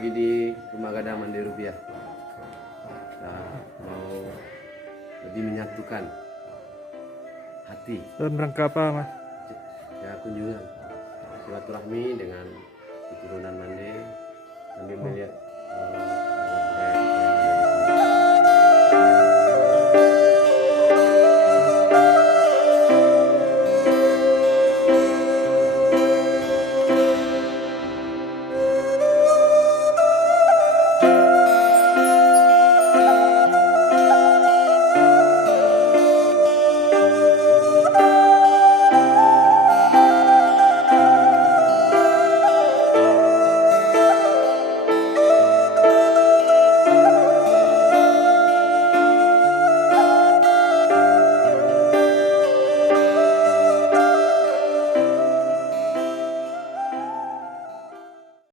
lagi di Rumah Gadang Mandi Rupiah. Nah, mau lebih menyatukan hati. Dan rangka apa, Mas? Ya, kunjungan silaturahmi dengan keturunan Mande sambil melihat